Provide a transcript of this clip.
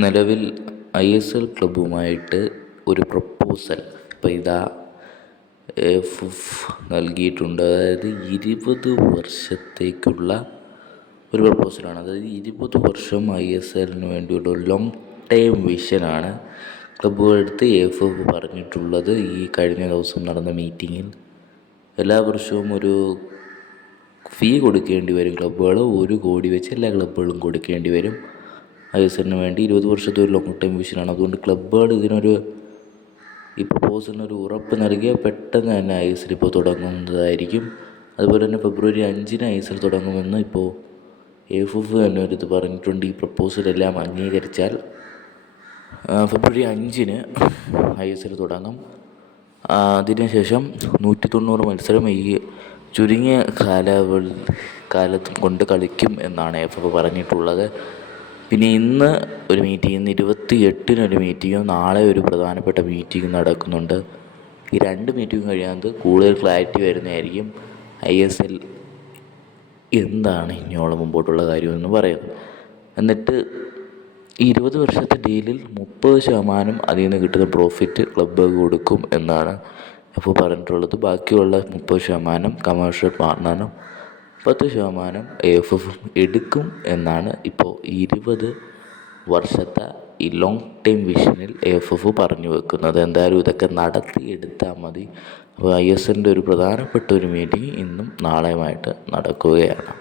നിലവിൽ I S L ക്ലബ്ബുമായിട്ട് ഒരു proposal ഇപ്പോൾ ഇതാ എഫ് എഫ് നൽകിയിട്ടുണ്ട്. അതായത് ഇരുപത് വർഷത്തേക്കുള്ള ഒരു പ്രപ്പോസലാണ്. അതായത് ഇരുപത് വർഷം ഐ എസ് എല്ലിന് വേണ്ടിയുള്ള ഒരു ലോങ് ടൈം വിഷനാണ് ക്ലബ്ബുകളെടുത്ത് എഫ് എഫ് പറഞ്ഞിട്ടുള്ളത് ഈ കഴിഞ്ഞ ദിവസം നടന്ന മീറ്റിങ്ങിൽ എല്ലാ വർഷവും ഒരു ഫീ കൊടുക്കേണ്ടി വരും ക്ലബ്ബുകൾ ഒരു കോടി വെച്ച് എല്ലാ ക്ലബ്ബുകളും കൊടുക്കേണ്ടി വരും. ഐ എസ് എല്ലിന് വേണ്ടി ഇരുപത് വർഷത്തെ ഒരു ലോങ് ടൈം വിഷനാണ് അതുകൊണ്ട് ക്ലബ്ബുകൾ ഇതിനൊരു ഈ പ്രപ്പോസലിനൊരു ഉറപ്പ് നൽകിയാൽ പെട്ടെന്ന് തന്നെ ഐ എസ് എൽ ഇപ്പോൾ തുടങ്ങുന്നതായിരിക്കും. അതുപോലെ തന്നെ ഫെബ്രുവരി അഞ്ചിന് ഐ എസ് എൽ തുടങ്ങുമെന്ന് ഇപ്പോൾ എഫ് എഫ് തന്നെ ഒരു ഇത് പറഞ്ഞിട്ടുണ്ട്. ഈ പ്രപ്പോസലെല്ലാം അംഗീകരിച്ചാൽ ഫെബ്രുവരി അഞ്ചിന് ഐ എസ് എൽ തുടങ്ങും. അതിനുശേഷം നൂറ്റി തൊണ്ണൂറ് മത്സരം ഈ ചുരുങ്ങിയ കാലാവധി കാലത്തും കൊണ്ട് കളിക്കും എന്നാണ് എഫ് എഫ് പറഞ്ഞിട്ടുള്ളത്. പിന്നെ ഇന്ന് ഒരു മീറ്റിംഗ് ഇന്ന് ഇരുപത്തി എട്ടിനൊരു മീറ്റിങ്ങും നാളെ ഒരു പ്രധാനപ്പെട്ട മീറ്റിംഗ് നടക്കുന്നുണ്ട്. ഈ രണ്ട് മീറ്റിംഗ് കഴിയാതെ കൂടുതൽ ക്ലാരിറ്റി വരുന്നതായിരിക്കും ഐ എസ് എൽ എന്താണ് ഇനിയോളം മുമ്പോട്ടുള്ള കാര്യമെന്ന് പറയുന്നത്. എന്നിട്ട് ഈ ഇരുപത് വർഷത്തെ ഡീലിൽ മുപ്പത് ശതമാനം അതിൽ നിന്ന് കിട്ടുന്ന പ്രോഫിറ്റ് ക്ലബ്ബ് കൊടുക്കും എന്നാണ് അപ്പോൾ പറഞ്ഞിട്ടുള്ളത്. ബാക്കിയുള്ള മുപ്പത് ശതമാനം കമേഴ്ഷ്യൽ പാർട്ട്ണറും പത്ത് ശതമാനം എഫ് എഫും എടുക്കും എന്നാണ് ഇപ്പോൾ ഇരുപത് വർഷത്തെ ഈ ലോങ് ടൈം വിഷനിൽ എഫ് എഫ് പറഞ്ഞു വെക്കുന്നത്. എന്തായാലും ഇതൊക്കെ നടത്തിയെടുത്താൽ മതി. അപ്പോൾ ഐ എസ് എല്ലിന്റെ ഒരു പ്രധാനപ്പെട്ട ഒരു മീറ്റിംഗ് ഇന്നും നാളെയുമായിട്ട് നടക്കുകയാണ്.